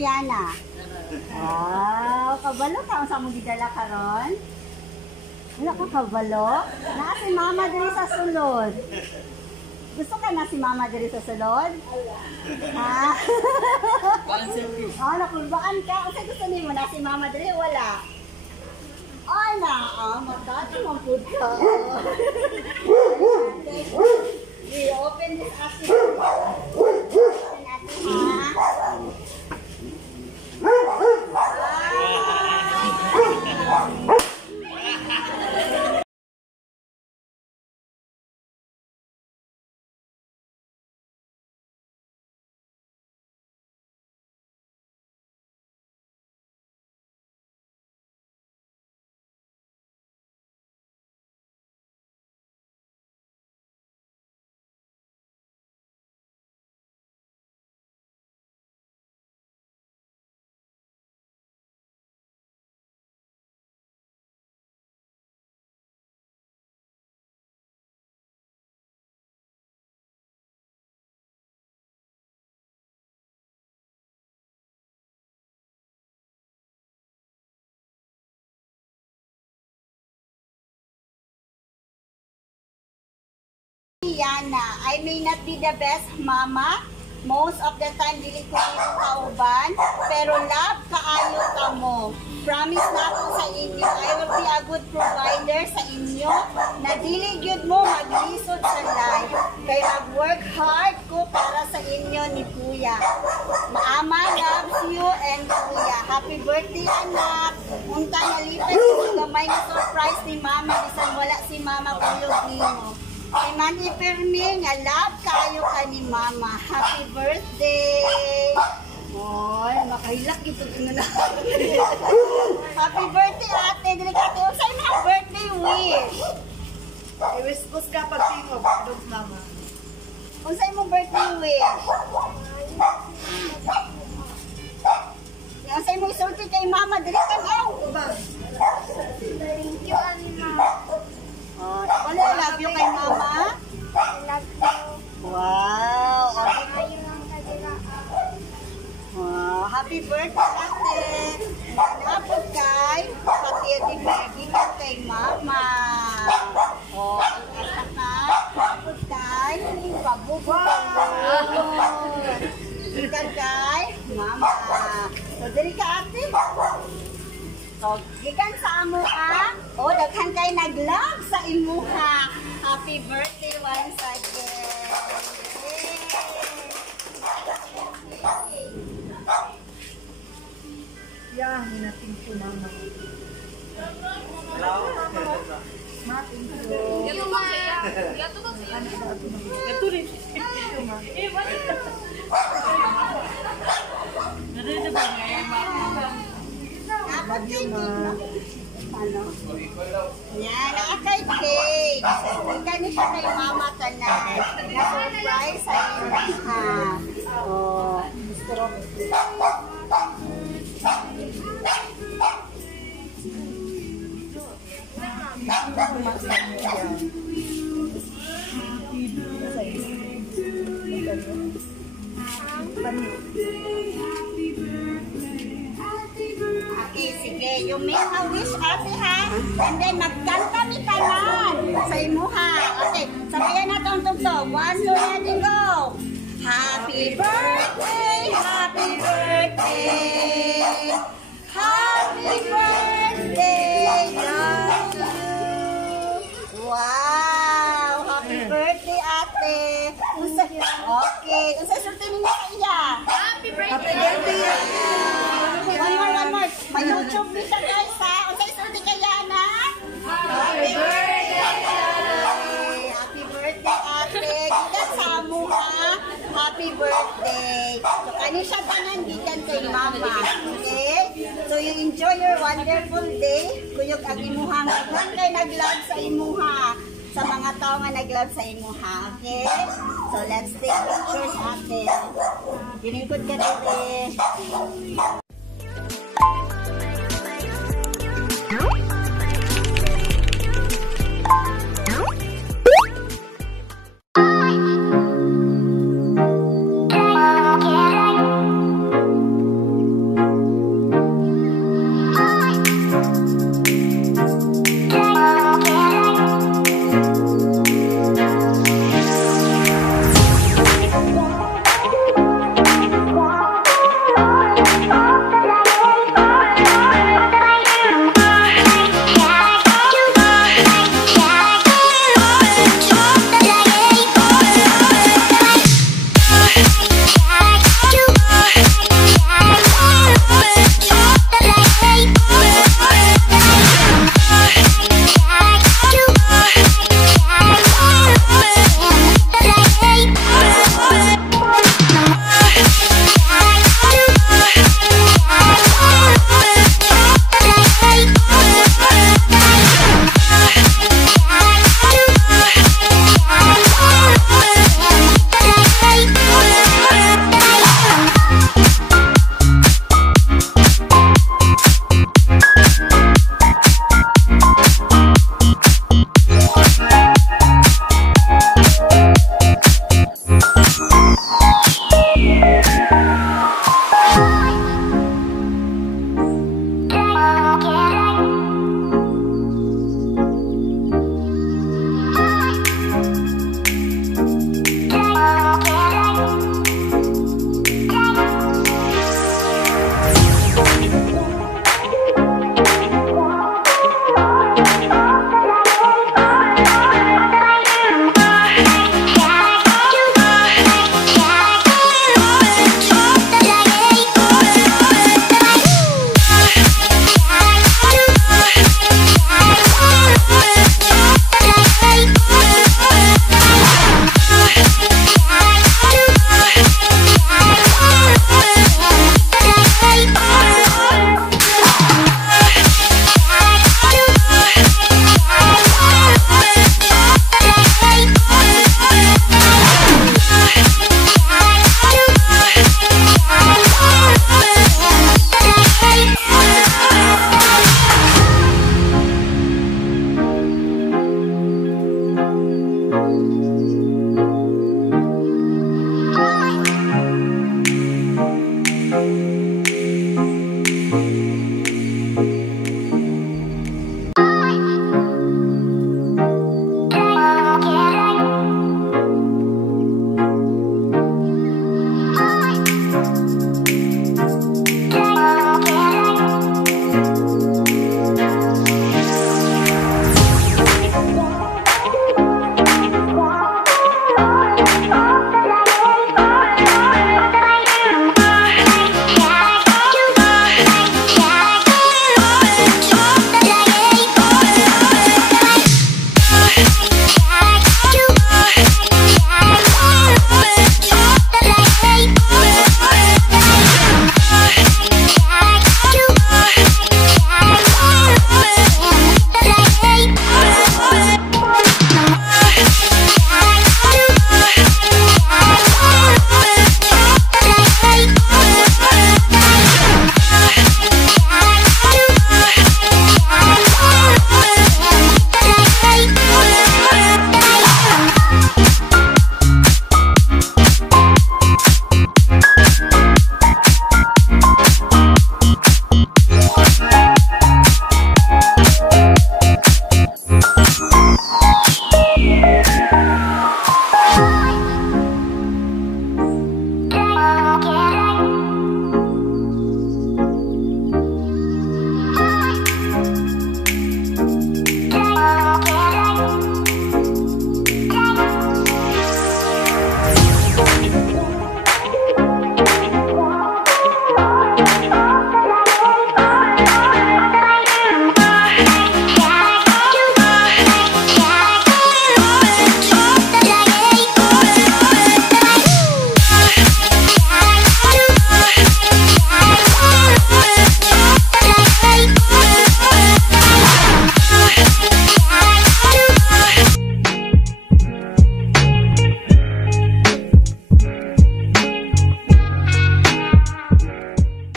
si Yana? Wow, kabalo ka sa mong gidala karon? Wala ka kabalo? Naa si mama diri sa sulod. Gusto ka na si mama diri sa sulod? Ha? Oh, nakulbaan ka. Kasi gusto niyo na si mama diri, wala. Ay na, magdati mong food ka. We open this acid. Open natin, ha? Yana, I may not be the best mama. Most of the time, dili ko yung kauban. Pero love, kaayo ka mo. Promise na ako sa inyo, I will be a good provider sa inyo. Na dili gyud mo maglisod sa life. Kaya mag-work hard ko para sa inyo ni Kuya. Mama loves you and Kuya. Happy birthday, anak. Unta nalipas yung gamay na surprise ni Mama. Bisan wala si Mama kuyog nimo. Kay Manny Permi, nga love kayo ka ni Mama. Happy birthday! Oy, makahilak ito na. Happy birthday, ate. Delikate. Kung sa'yo na birthday wish? I-wish ko ka pag-tingog. Dogs Mama. Kung sa'yo mo birthday wish? Kung sa'yo mo isulti kay Mama, dilikan aw. Thank you, Mama. Oh, ano love you kay Mama? Love you. Wow! Ayaw lang kadira. Wow! Happy birthday, ate! Napod kay pati di baby kay Mama. Oh, asa ka? Napod kay pabubo. Ikan kay Mama. So, diri ka ate? So, gikan sa amuha. O, daghan kay nag-love sa imuha. Happy birthday once again. Yan, natin po Mama. Mating po. Yato ba siya? Yato ba siya? Ito rin. Narito ba ngayon, Mama? Love you, Ma. Ano? Yan, nakakay cake. Ika ni siya kay Mama tanay. Na-surprise sa imuha. Oh. Okay, sige. You make a wish, ate, ha? And then, magkanta mi kanan sa imuha. Okay, sabayan natin ang tugtog. 1, 2, ready, go! Happy birthday! Happy birthday! Happy birthday! Love you! Wow! Happy birthday, ate! Okay, unsa sulti ninyo sa iya? Happy birthday! Happy birthday! One more. May YouTube dito guys, ha? Unsa sulti kay Yana? Happy birthday! Happy birthday, ate! Gikan sa amo, ha? Happy birthday! So, kani siya tanan gikan kay Mama. Okay? So, you enjoy your wonderful day. Kuyog ang imuhang aghan kay nag-love sa imuha. Sa mga tao nga nag-love sa imuha. Okay? So, let's take pictures, ate. Giningkod ka rin. Yana.